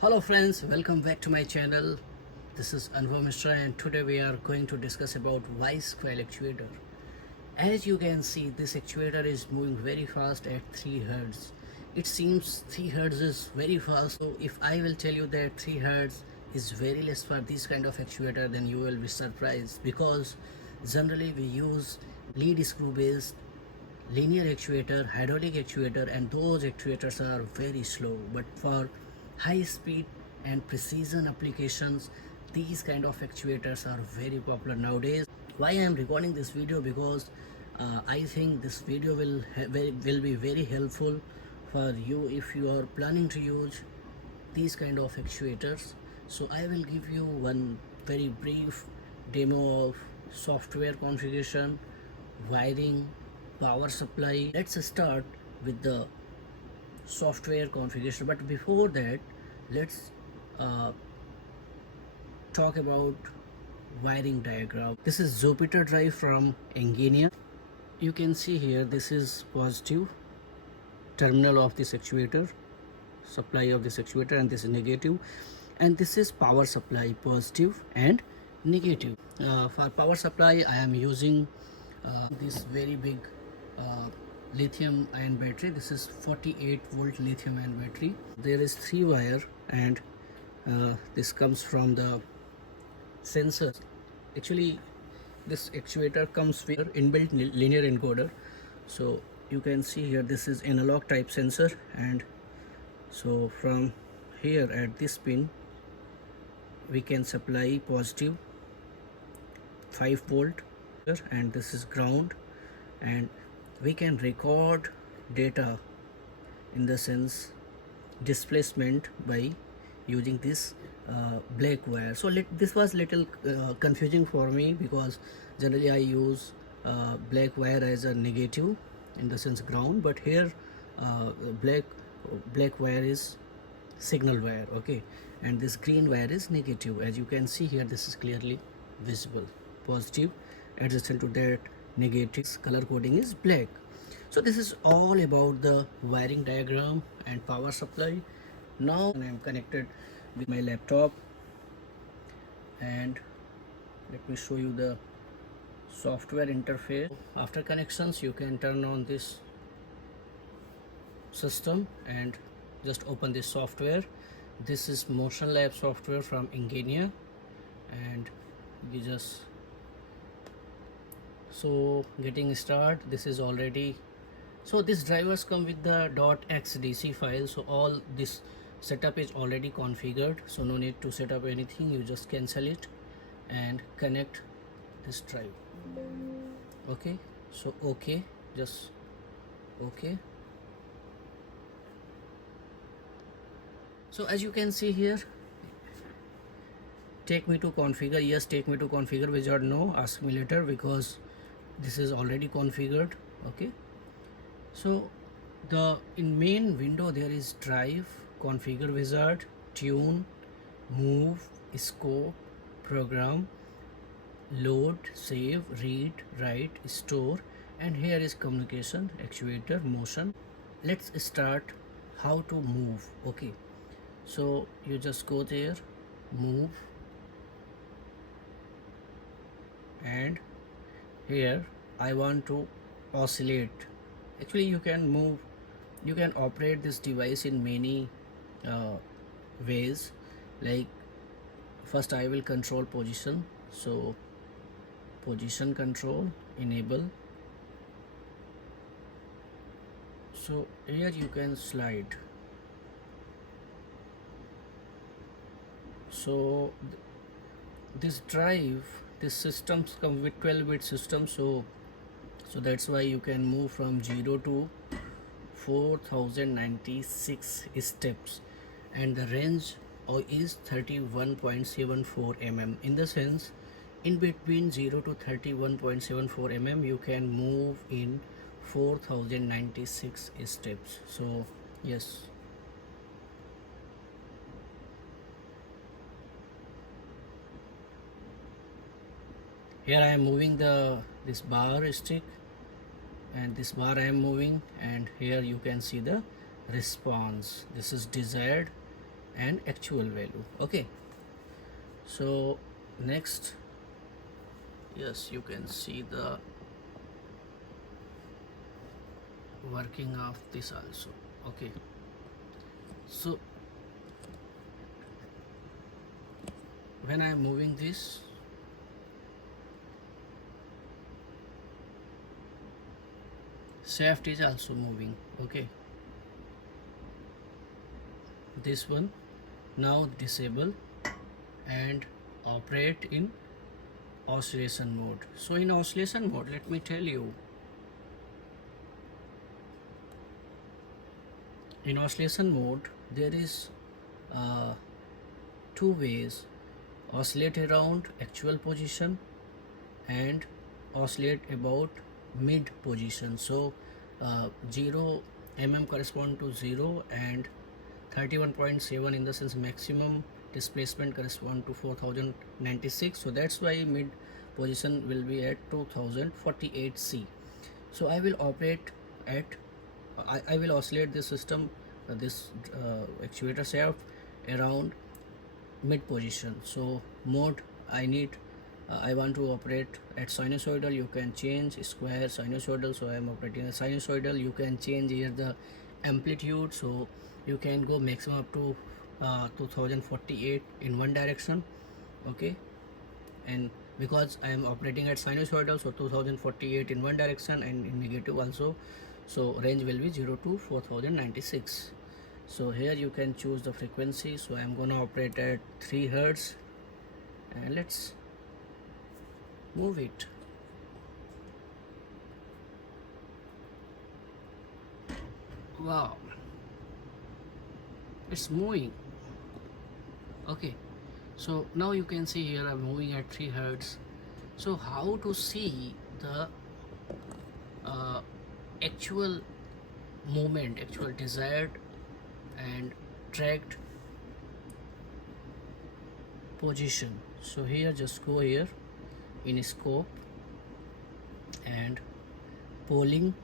Hello friends, welcome back to my channel. This is Anubhav Mishra and today we are going to discuss about Vice Coil Actuator. As you can see, this actuator is moving very fast at 3 Hz. It seems 3 Hz is very fast. So if I will tell you that 3 Hz is very less for this kind of actuator, then you will be surprised, because generally we use lead screw based linear actuator, hydraulic actuator, and those actuators are very slow. But for high speed and precision applications, these kind of actuators are very popular nowadays. Why I am recording this video? Because I think this video will be very helpful for you if you are planning to use these kind of actuators. So I will give you one very brief demo of software configuration, wiring, power supply. Let's start with the software configuration, but before that let's uh, talk about wiring diagram. This is Jupiter drive from Engenia. You can see here, this is positive terminal of this actuator, supply of this actuator, and this is negative, and this is power supply, positive and negative. For power supply I am using this very big uh, lithium ion battery. This is 48-volt lithium ion battery. There is 3 wire, and this comes from the sensor. Actually this actuator comes with inbuilt linear encoder. So you can see here, this is analog type sensor, and so from here at this pin we can supply positive 5 volt, and this is ground, and we can record data, in the sense displacement, by using this black wire. So this was little confusing for me, because generally I use black wire as a negative, in the sense ground, but here uh, black black wire is signal wire, okay, and this green wire is negative. As you can see here, this is clearly visible, positive adjacent to that negative. Color coding is black. So this is all about the wiring diagram and power supply. Now I am connected with my laptop, and let me show you the software interface. After connections, you can turn on this system and just open this software. This is Motion Lab software from Engenia, and you just, so getting start, this is already, so these drivers come with the .xdc file. So all this setup is already configured, so no need to set up anything. You just cancel it and connect this drive. Okay, so okay, just okay. So as you can see here, take me to configure, yes, take me to configure wizard, no, ask me later, because this is already configured. Okay, so the in main window there is drive, configure wizard, tune, move, scope, program, load, save, read, write, store, and here is communication, actuator, motion. Let's start how to move. Okay, so you just go there, move, and here I want to oscillate. Actually you can move, you can operate this device in many uh, ways. Like, first I will control position, so position control, enable. So here you can slide. So this drive, this systems come with 12-bit system, so that's why you can move from 0 to 4096 steps, and the range is 31.74 mm. In the sense, in between 0 to 31.74 mm you can move in 4096 steps. So yes, here I am moving this bar stick, and this bar I am moving, and here you can see the response. This is desired and actual value. Okay, so next, yes, you can see the working of this also. Okay, so when I am moving this, shaft is also moving. Okay, this one now disable and operate in oscillation mode. So in oscillation mode, let me tell you, in oscillation mode there is uh, two ways: oscillate around actual position and oscillate about mid position. So 0 mm correspond to 0 and 31.7 in the sense maximum displacement correspond to 4096. So that's why mid position will be at 2048 C. So I will operate at I will oscillate this system, this actuator shaft around mid position. So mode I need, I want to operate at sinusoidal. You can change square sinusoidal, so I am operating a sinusoidal. You can change here the amplitude, so you can go maximum up to 2048 in one direction. Okay, and because I am operating at sinusoidal, so 2048 in one direction and in negative also, so range will be 0 to 4096. So here you can choose the frequency. So I am gonna operate at 3 Hertz and let's move it. Wow, it's moving. Okay, so now you can see here I'm moving at 3 Hertz. So how to see the uh, actual movement, actual desired and tracked position? So here just go here in scope and polling.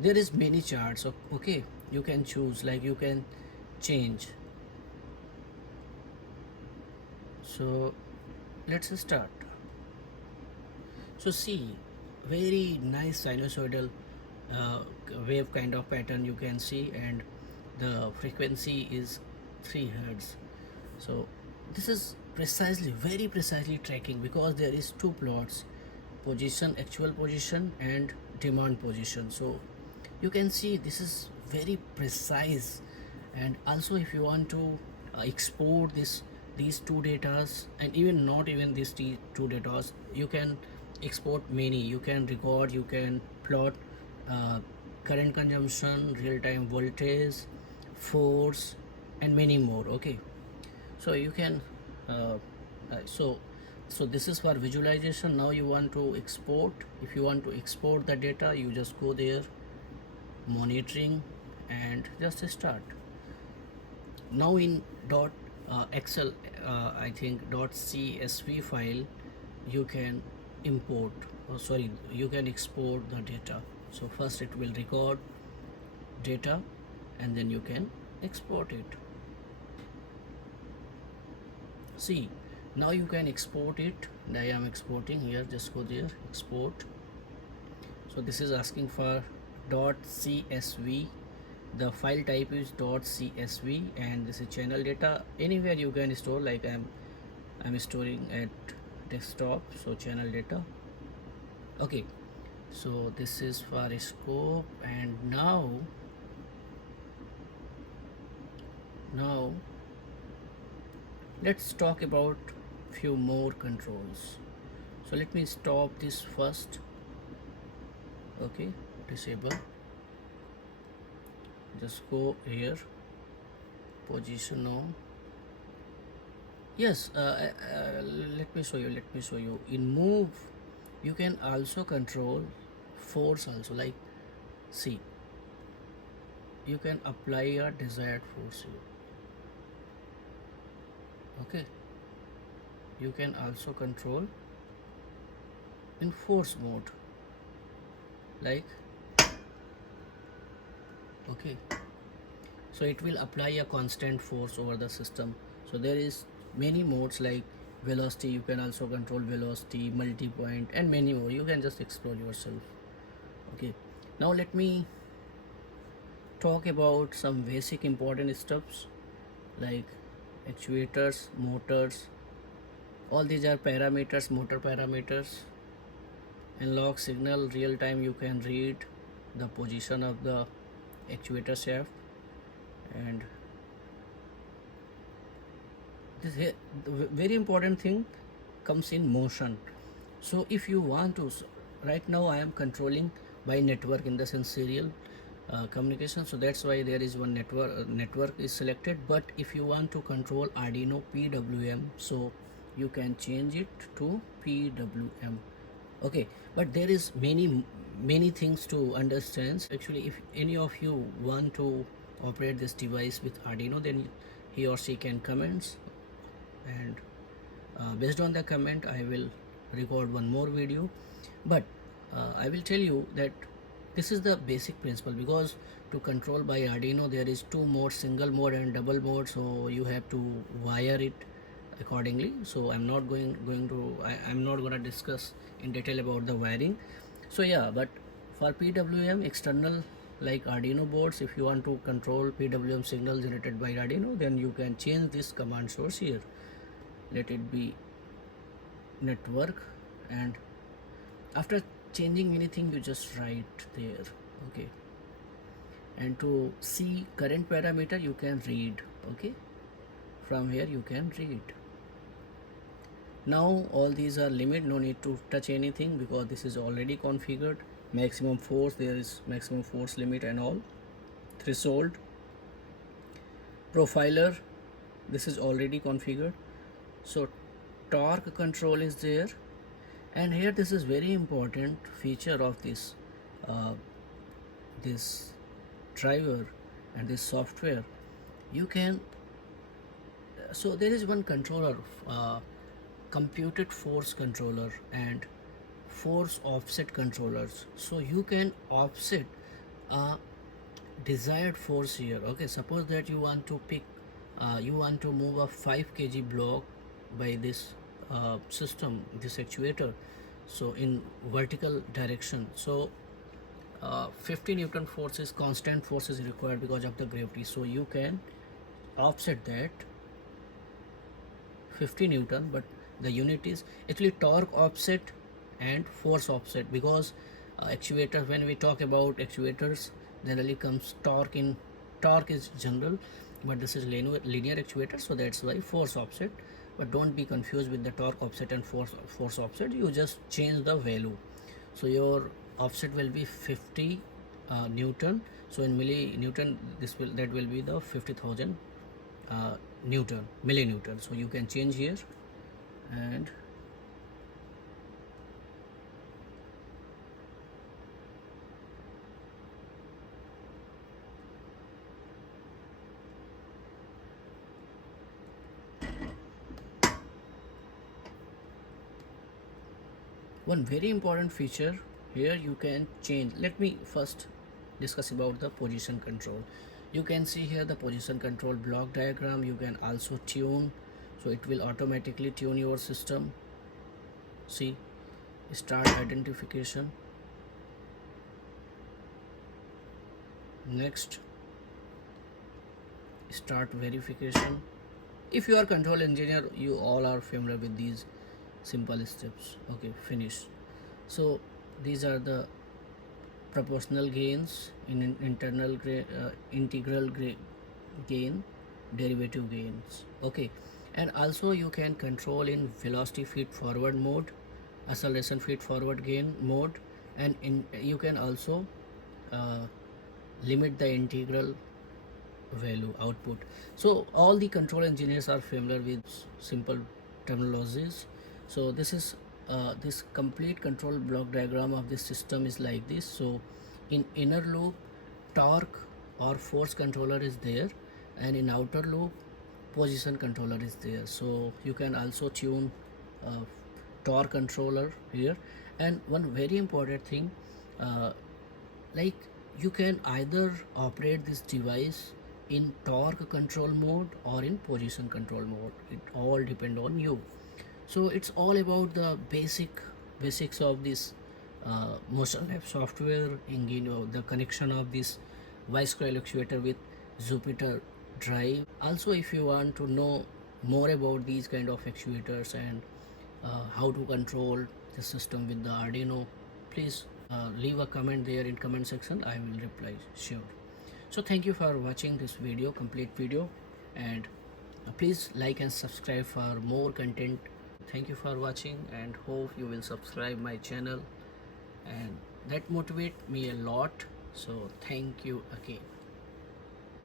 There is many charts. Okay, you can choose, like you can change. So let's start. So see, very nice sinusoidal uh, wave kind of pattern you can see, and the frequency is 3 Hertz. So this is precisely, very precisely tracking, because there is two plots: position, actual position, and demand position. So you can see this is very precise. And also if you want to export these two datas, and even not even these two datas, you can export many. You can record, you can plot current consumption, real-time voltage, force, and many more. Okay, so you can uh, so this is for visualization. Now you want to export. If you want to export the data, you just go there, monitoring, and just start. Now in dot excel, I think dot csv file, you can import, oh sorry, you can export the data. So first it will record data and then you can export it. See, now you can export it, and I am exporting here. Just go there, export. So this is asking for .csv. The file type is .csv, and this is channel data. Anywhere you can store, like I'm storing at desktop, so channel data. Okay, so this is for scope. And now let's talk about few more controls. So let me stop this first. Okay, disable. Just go here, position on. Yes, let me show you. In move, you can also control force also. Like, see, you can apply a desired force here. Okay, you can also control in force mode, like, okay. so it will apply a constant force over the system. So there is many modes like velocity, you can also control velocity, multi-point, and many more. You can just explore yourself. Okay, now let me talk about some basic important steps like actuators, motors. All these are parameters, motor parameters. Analog signal, real time you can read the position of the actuator shaft. And this here, the very important thing comes in motion. So if you want to, right now I am controlling by network, in the sense serial communication, so that's why there is one network is selected. But if you want to control Arduino PWM, so you can change it to PWM. Okay, but there is many things to understand. Actually, if any of you want to operate this device with Arduino, then he or she can comments, and based on the comment I will record one more video. But I will tell you that this is the basic principle, because to control by Arduino there is two modes, single mode and double mode, so you have to wire it accordingly. So I'm not I'm not going to discuss in detail about the wiring. So yeah, but for PWM external like Arduino boards, if you want to control PWM signal generated by Arduino, then you can change this command source here. Let it be network, and after changing anything you just write there. Okay, and to see current parameter you can read. Okay, from here you can read. Now all these are limit, no need to touch anything because this is already configured. Maximum force, there is maximum force limit and all. Threshold, profiler, this is already configured. So torque control is there, and here this is very important feature of this this driver and this software. You can so there is one controller, computed force controller and force offset controllers. So you can offset a desired force here. Okay, suppose that you want to pick you want to move a 5 kg block by this system, this actuator, so in vertical direction. So 50 Newton force is constant force is required because of the gravity, so you can offset that 50 Newton, but the unit is actually torque offset and force offset, because actuator, when we talk about actuators, generally comes torque is general, but this is linear actuator, so that's why force offset. But don't be confused with the torque offset and force offset, you just change the value. So your offset will be 50 Newton, so in millinewton that will be the 50,000 Newton, millinewton. So you can change here, and one very important feature here, you can change. Let me first discuss about the position control. You can see here the position control block diagram. You can also tune, so it will automatically tune your system. See, start identification, next start verification. If you are control engineer, you all are familiar with these simple steps. Okay, finish. So these are the proportional gains in integral gain, derivative gains. Okay, and also you can control in velocity feed forward mode, acceleration feed forward gain mode, and you can also limit the integral value output. So all the control engineers are familiar with simple terminologies. So this is this complete control block diagram of this system is like this. So in inner loop, torque or force controller is there, and in outer loop, position controller is there. So you can also tune torque controller here. And one very important thing, like you can either operate this device in torque control mode or in position control mode. It all depend on you. So it's all about the basics of this motion lab software, and the connection of this voice coil actuator with Jupyter drive. Also, if you want to know more about these kind of actuators and how to control the system with the Arduino, please leave a comment there in comment section. I will reply sure. So thank you for watching this video, complete video, and please like and subscribe for more content. Thank you for watching and hope you will subscribe my channel, and that motivate me a lot. So thank you again.